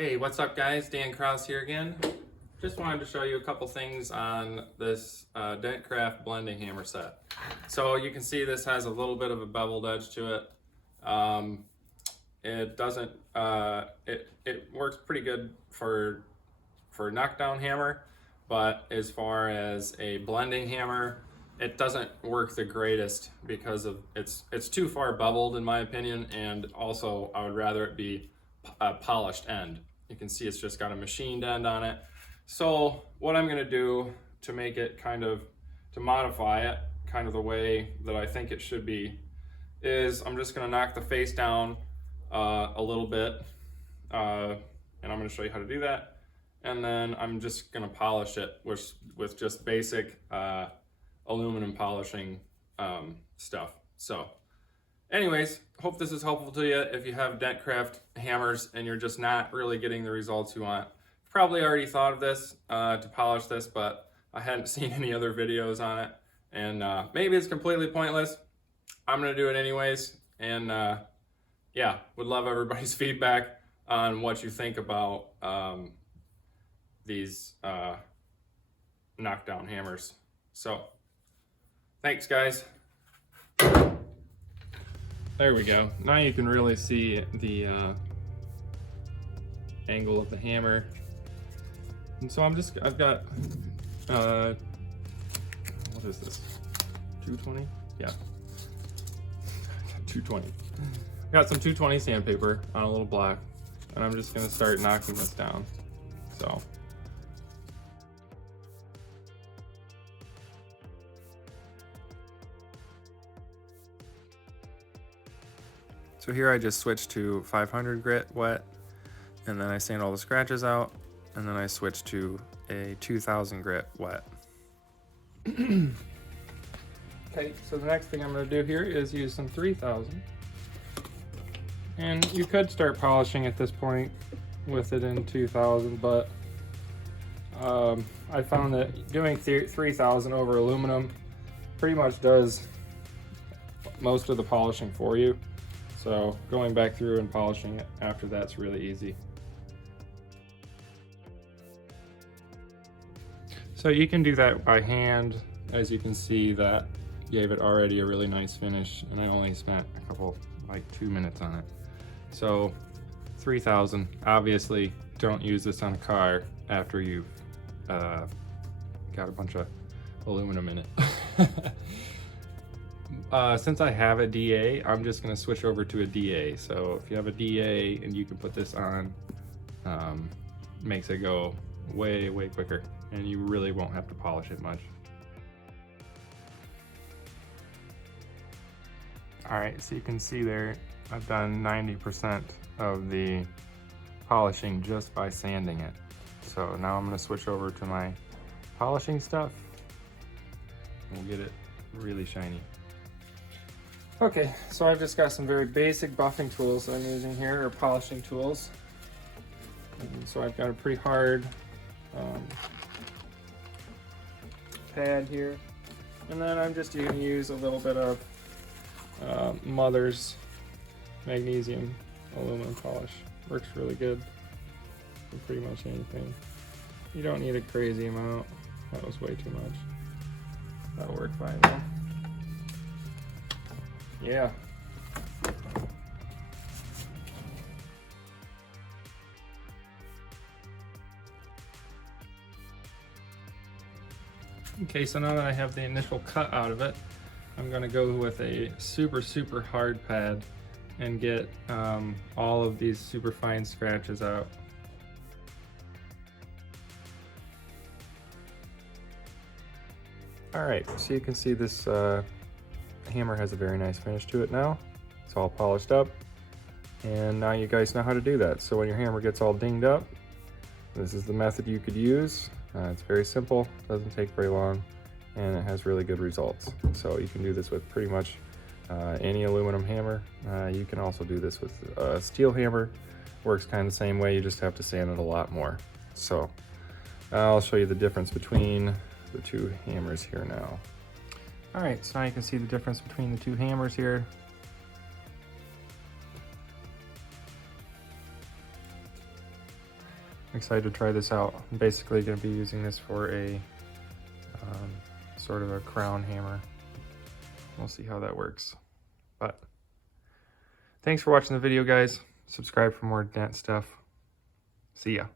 Hey, what's up guys? Dan Kraus here again. Just wanted to show you a couple things on this dentcraft blending hammer set. So you can see this has a little bit of a beveled edge to it. It doesn't, it works pretty good for knockdown hammer, but as far as a blending hammer, it doesn't work the greatest because of it's too far beveled in my opinion, and also I would rather it be a polished end. You can see it's just got a machined end on it. So what I'm gonna do to make it to modify it kind of the way that I think it should be is I'm just gonna knock the face down a little bit, and I'm gonna show you how to do that. And then I'm just gonna polish it with just basic aluminum polishing stuff. So anyways, hope this is helpful to you. If you have dentcraft hammers and you're just not really getting the results you want, probably already thought of this to polish this, but I hadn't seen any other videos on it. And maybe it's completely pointless. I'm gonna do it anyways. And yeah, would love everybody's feedback on what you think about these knockdown hammers. So thanks guys. There we go. Now you can really see the angle of the hammer. And so I've got, what is this? 220? Yeah. 220. Got some 220 sandpaper on a little block, and I'm just gonna start knocking this down. So here I just switched to 500 grit wet, and then I sand all the scratches out, and then I switched to a 2000 grit wet. Okay, so the next thing I'm going to do here is use some 3000. And you could start polishing at this point with it in 2000, but I found that doing 3000 over aluminum pretty much does most of the polishing for you. So going back through and polishing it after that's really easy. So you can do that by hand. As you can see, that gave it already a really nice finish, and I only spent a couple, like 2 minutes on it. So 3000, obviously don't use this on a car after you've got a bunch of aluminum in it. Since I have a DA, I'm just going to switch over to a DA. So if you have a DA and you can put this on, makes it go way quicker, and you really won't have to polish it much. Alright, so you can see there, I've done 90% of the polishing just by sanding it. So now I'm going to switch over to my polishing stuff. We'll get it really shiny. Okay, so I've just got some very basic buffing tools that I'm using here, or polishing tools. And so I've got a pretty hard pad here. And then I'm just going to use a little bit of Mother's magnesium aluminum polish. Works really good for pretty much anything. You don't need a crazy amount. That was way too much. That'll work fine though. Yeah. Okay, so now that I have the initial cut out of it, I'm going to go with a super hard pad and get all of these super fine scratches out. Alright, so you can see this hammer has a very nice finish to it now. It's all polished up, and now you guys know how to do that. So when your hammer gets all dinged up, this is the method you could use. It's very simple, doesn't take very long, and it has really good results. So you can do this with pretty much any aluminum hammer. You can also do this with a steel hammer. Works kind of the same way, you just have to sand it a lot more. So I'll show you the difference between the two hammers here now. All right, so now you can see the difference between the two hammers here. excited to try this out. I'm basically going to be using this for a sort of a crown hammer. We'll see how that works. But thanks for watching the video, guys. Subscribe for more dent stuff. See ya.